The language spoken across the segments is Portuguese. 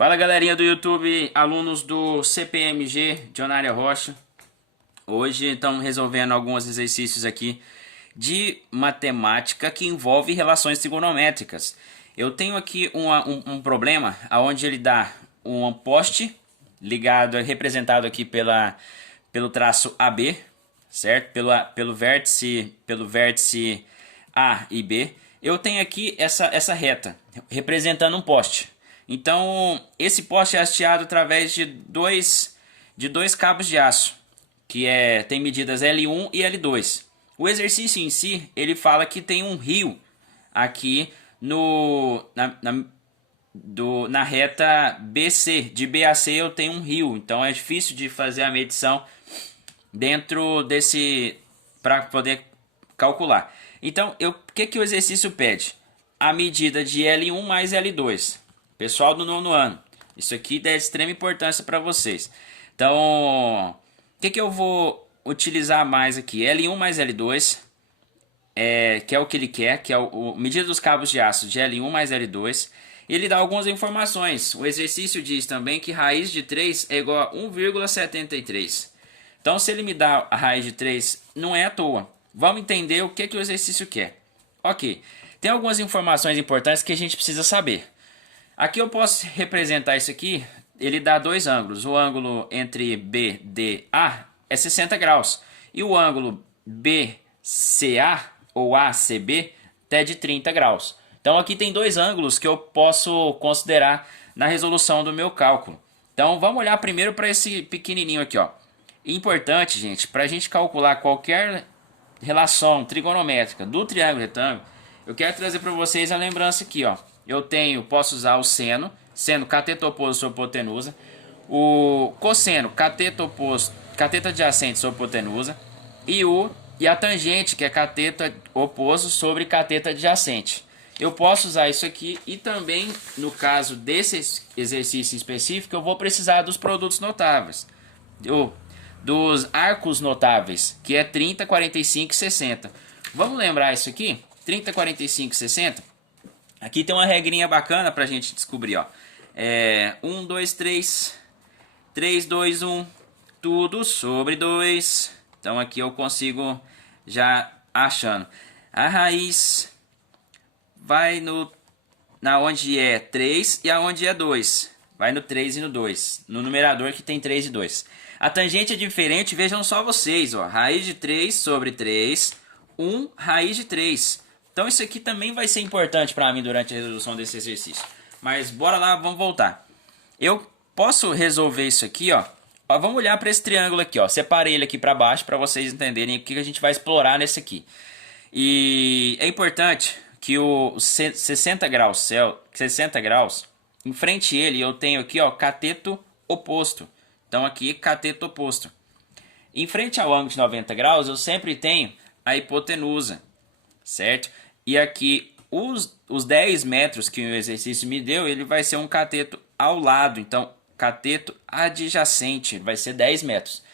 Fala galerinha do YouTube, alunos do CPMG, Dionária Rocha. Hoje estamos resolvendo alguns exercícios aqui de matemática que envolve relações trigonométricas. Eu tenho aqui um problema onde ele dá um poste ligado, representado aqui pelo traço AB, certo? Pelo vértice A e B. Eu tenho aqui essa reta representando um poste. Então, esse poste é hasteado através de dois cabos de aço, que tem medidas L1 e L2. O exercício em si, ele fala que tem um rio aqui na reta BC. De B a C eu tenho um rio, então é difícil de fazer a medição dentro desse, para poder calcular. Então, o que o exercício pede? A medida de L1 mais L2. Pessoal do nono ano, isso aqui é de extrema importância para vocês. Então, o que eu vou utilizar mais aqui? L1 mais L2, que é o que ele quer, que é a medida dos cabos de aço de L1 mais L2. Ele dá algumas informações. O exercício diz também que raiz de 3 é igual a 1,73. Então, se ele me dá a raiz de 3, não é à toa. Vamos entender o que o exercício quer. Ok, tem algumas informações importantes que a gente precisa saber. Aqui eu posso representar isso aqui, ele dá dois ângulos. O ângulo entre BDA é 60 graus. E o ângulo BCA ou ACB é de 30 graus. Então aqui tem dois ângulos que eu posso considerar na resolução do meu cálculo. Então vamos olhar primeiro para esse pequenininho aqui, ó. Importante, gente, para a gente calcular qualquer relação trigonométrica do triângulo retângulo, eu quero trazer para vocês a lembrança aqui, ó. Posso usar o seno cateto oposto sobre hipotenusa, o cosseno cateto adjacente sobre hipotenusa e a tangente, que é cateto oposto sobre cateto adjacente. Eu posso usar isso aqui e também, no caso desse exercício específico, eu vou precisar dos produtos notáveis, dos arcos notáveis, que é 30, 45 e 60. Vamos lembrar isso aqui? 30, 45 e 60. Aqui tem uma regrinha bacana para a gente descobrir, ó. 1, 2, 3, 3, 2, 1, tudo sobre 2. Então aqui eu consigo já achando. A raiz vai na onde é 3 e aonde é 2. Vai no 3 e no 2. No numerador que tem 3 e 2. A tangente é diferente, vejam só vocês, ó. Raiz de 3 sobre 3, 1 raiz de 3. Então isso aqui também vai ser importante para mim durante a resolução desse exercício. Mas bora lá, vamos voltar. Eu posso resolver isso aqui, ó. Vamos olhar para esse triângulo aqui, ó. Separei ele aqui para baixo para vocês entenderem o que a gente vai explorar nesse aqui. E é importante que o 60 graus, em frente a ele eu tenho aqui, ó, cateto oposto. Então aqui cateto oposto. Em frente ao ângulo de 90 graus eu sempre tenho a hipotenusa, certo? E aqui os 10 metros que o exercício me deu, ele vai ser um cateto ao lado. Então, cateto adjacente vai ser 10 metros.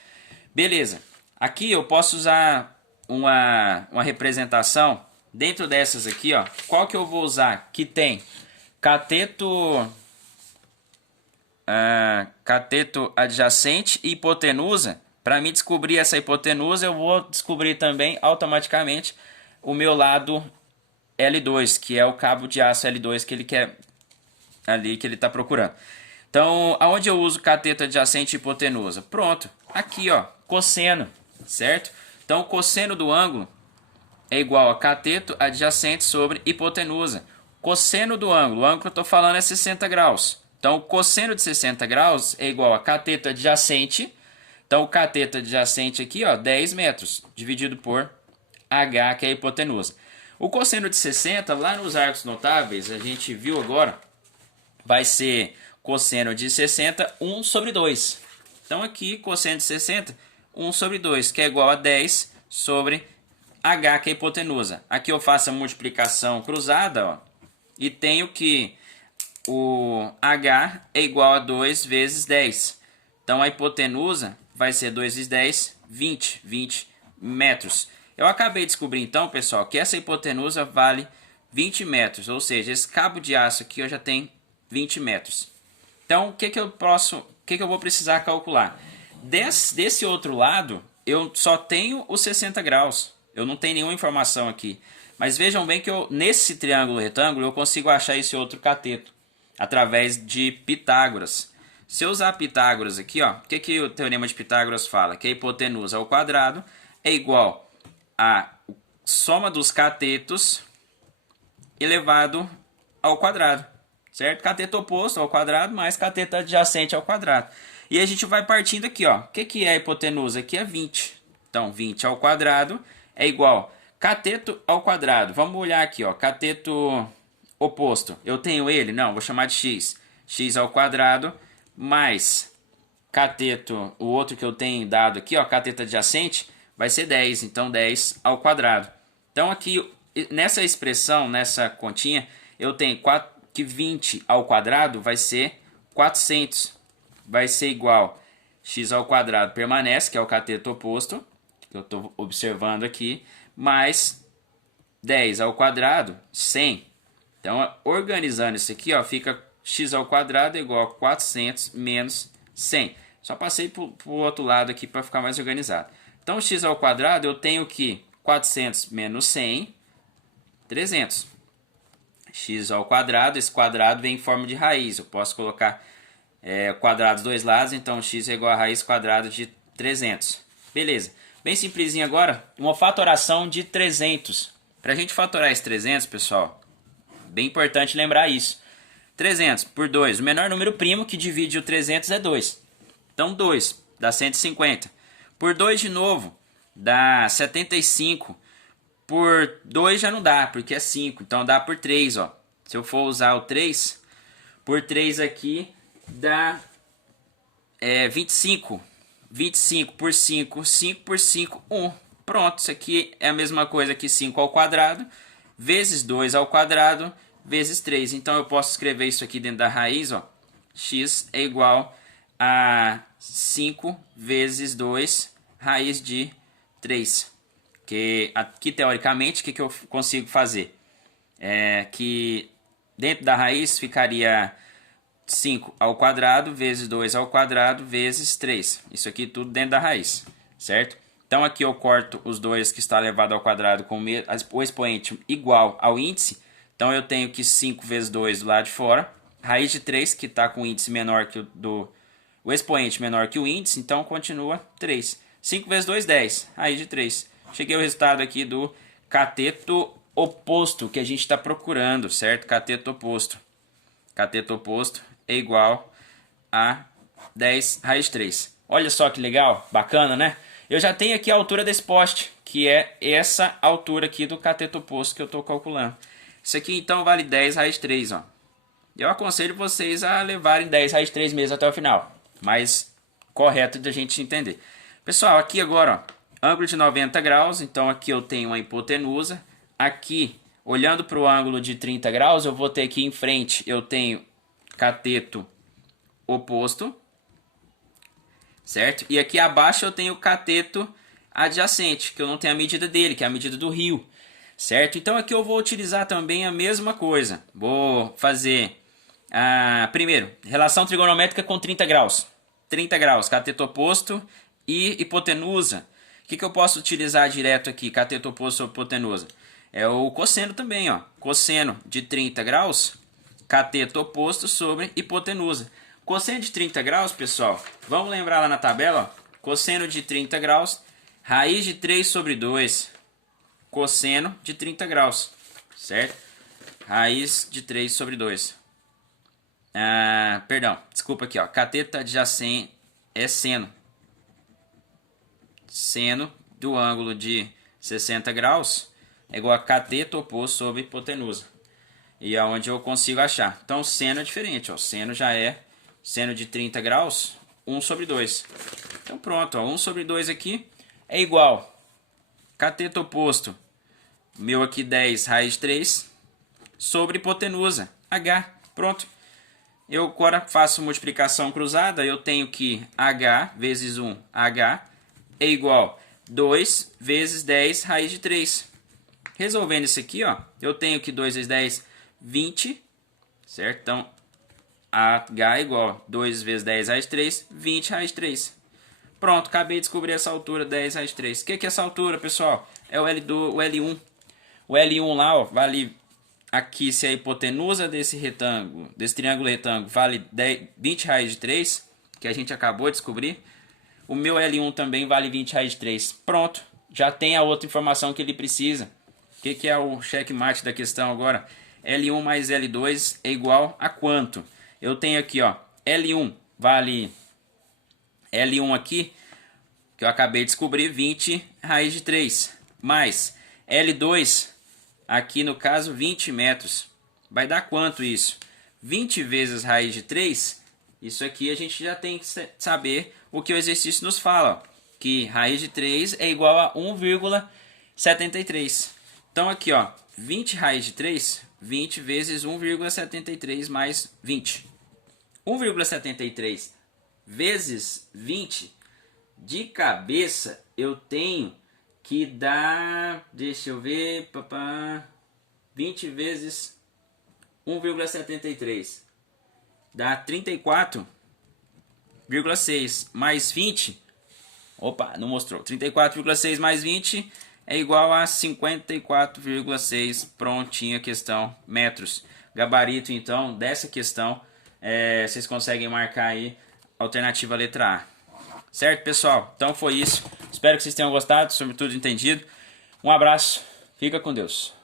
Beleza. Aqui eu posso usar uma representação dentro dessas aqui, ó. Qual que eu vou usar? Que tem cateto adjacente e hipotenusa. Para mim descobrir essa hipotenusa, eu vou descobrir também automaticamente o meu lado L2, que é o cabo de aço L2 que ele quer ali, que ele está procurando. Então, aonde eu uso cateto adjacente e hipotenusa? Pronto, aqui, ó, cosseno, certo? Então, o cosseno do ângulo é igual a cateto adjacente sobre hipotenusa. Cosseno do ângulo, o ângulo que eu estou falando é 60 graus. Então, o cosseno de 60 graus é igual a cateto adjacente. Então, o cateto adjacente aqui, ó, 10 metros, dividido por H, que é a hipotenusa. O cosseno de 60, lá nos arcos notáveis, a gente viu agora, vai ser cosseno de 60, 1 sobre 2. Então aqui, cosseno de 60, 1 sobre 2, que é igual a 10 sobre H, que é a hipotenusa. Aqui eu faço a multiplicação cruzada, ó, e tenho que o H é igual a 2 vezes 10. Então a hipotenusa vai ser 2 vezes 10, 20 metros. Eu acabei de descobrir então, pessoal, que essa hipotenusa vale 20 metros. Ou seja, esse cabo de aço aqui eu já tenho 20 metros. Então, o que eu vou precisar calcular? Desse outro lado, eu só tenho os 60 graus. Eu não tenho nenhuma informação aqui. Mas vejam bem que nesse triângulo retângulo eu consigo achar esse outro cateto através de Pitágoras. Se eu usar Pitágoras aqui, ó, o que o teorema de Pitágoras fala? Que a hipotenusa ao quadrado é igual a soma dos catetos elevado ao quadrado, certo? Cateto oposto ao quadrado mais cateto adjacente ao quadrado. E a gente vai partindo aqui, ó. O que é a hipotenusa? Aqui é 20. Então, 20 ao quadrado é igual cateto ao quadrado. Vamos olhar aqui, ó. Cateto oposto. Eu tenho ele? Não, vou chamar de x. X ao quadrado mais cateto, o outro que eu tenho dado aqui, ó, cateto adjacente, vai ser 10. Então, 10 ao quadrado. Então, aqui, nessa expressão, nessa continha, eu tenho que 20 ao quadrado vai ser 400. Vai ser igual x ao quadrado permanece, que é o cateto oposto, que eu estou observando aqui, mais 10 ao quadrado, 100. Então, organizando isso aqui, ó, fica x ao quadrado igual a 400 menos 100. Só passei para o outro lado aqui para ficar mais organizado. Então, x ao quadrado eu tenho que 400 menos 100, 300. X ao quadrado, esse quadrado vem em forma de raiz. Eu posso colocar quadrado dos dois lados, então x é igual a raiz quadrada de 300. Beleza. Bem simplesinho agora, uma fatoração de 300. Para a gente fatorar esse 300, pessoal, bem importante lembrar isso. 300 por 2, o menor número primo que divide o 300 é 2. Então 2 dá 150. Por 2 de novo dá 75. Por 2 já não dá, porque é 5. Então dá por 3, ó. Se eu for usar o 3, por 3 aqui dá 25. 25 por 5, 5 por 5, 1. Pronto, isso aqui é a mesma coisa que 5 ao quadrado, vezes 2 ao quadrado, vezes 3. Então eu posso escrever isso aqui dentro da raiz, ó. X é igual a 5 vezes 2, raiz de 3. Que aqui, teoricamente, o que eu consigo fazer? Que dentro da raiz ficaria 5 ao quadrado vezes 2 ao quadrado vezes 3. Isso aqui tudo dentro da raiz, certo? Então aqui eu corto os dois que está elevado ao quadrado com o expoente igual ao índice. Então eu tenho que 5 vezes 2 do lado de fora. Raiz de 3, que está com o índice menor que o expoente menor que o índice, então continua 3. 5 vezes 2, 10. Raiz de 3. Cheguei ao resultado aqui do cateto oposto que a gente está procurando, certo? Cateto oposto. Cateto oposto é igual a 10 raiz de 3. Olha só que legal, bacana, né? Eu já tenho aqui a altura desse poste, que é essa altura aqui do cateto oposto que eu estou calculando. Isso aqui então vale 10 raiz de 3, ó. Eu aconselho vocês a levarem 10 raiz de 3 mesmo até o final. Mais correto de a gente entender. Pessoal, aqui agora, ó, ângulo de 90 graus. Então aqui eu tenho uma hipotenusa. Aqui, olhando para o ângulo de 30 graus, eu vou ter aqui em frente, eu tenho cateto oposto. Certo? E aqui abaixo eu tenho o cateto adjacente, que eu não tenho a medida dele, que é a medida do rio. Certo? Então aqui eu vou utilizar também a mesma coisa. Vou fazer, primeiro, relação trigonométrica com 30 graus. 30 graus, cateto oposto e hipotenusa. O que eu posso utilizar direto aqui, cateto oposto ou hipotenusa? É o cosseno também, ó. Cosseno de 30 graus, cateto oposto sobre hipotenusa. Cosseno de 30 graus, pessoal, vamos lembrar lá na tabela, ó. Cosseno de 30 graus, raiz de 3 sobre 2, cosseno de 30 graus, certo? Raiz de 3 sobre 2. Perdão, desculpa aqui, ó. Cateto adjacente é seno. Seno do ângulo de 60 graus é igual a cateto oposto sobre hipotenusa. E aonde eu consigo achar. Então, seno é diferente, ó. Seno já é seno de 30 graus, 1 sobre 2. Então pronto, ó, 1 sobre 2 aqui é igual cateto oposto, meu aqui 10 raiz de 3, sobre hipotenusa, h. Pronto. Eu agora faço multiplicação cruzada, eu tenho que h vezes 1, h, é igual 2 vezes 10 raiz de 3. Resolvendo isso aqui, ó, eu tenho que 2 vezes 10, 20, certo? Então, H igual 2 vezes 10 raiz de 3, 20 raiz de 3. Pronto, acabei de descobrir essa altura, 10 raiz de 3. O que é essa altura, pessoal? É o L1. O L1 lá, ó, vale aqui, se a hipotenusa desse retângulo, desse triângulo retângulo, vale 20 raiz de 3, que a gente acabou de descobrir. O meu L1 também vale 20 raiz de 3. Pronto, já tem a outra informação que ele precisa. O que é o checkmate da questão agora? L1 mais L2 é igual a quanto? Eu tenho aqui, ó, L1 vale L1 aqui, que eu acabei de descobrir, 20 raiz de 3, mais L2, aqui no caso 20 metros. Vai dar quanto isso? 20 vezes raiz de 3, isso aqui a gente já tem que saber o que o exercício nos fala, ó, que raiz de 3 é igual a 1,73. Então aqui, ó, 20 raiz de 3, 20 vezes 1,73 mais 20. 1,73 vezes 20, de cabeça eu tenho que dar, deixa eu ver, 20 vezes 1,73 dá 34,6 mais 20, opa, não mostrou, 34,6 mais 20 é igual a 54,6, prontinha a questão, metros. Gabarito então dessa questão, vocês conseguem marcar aí alternativa letra A. Certo, pessoal? Então foi isso. Espero que vocês tenham gostado, sobretudo entendido. Um abraço, fica com Deus.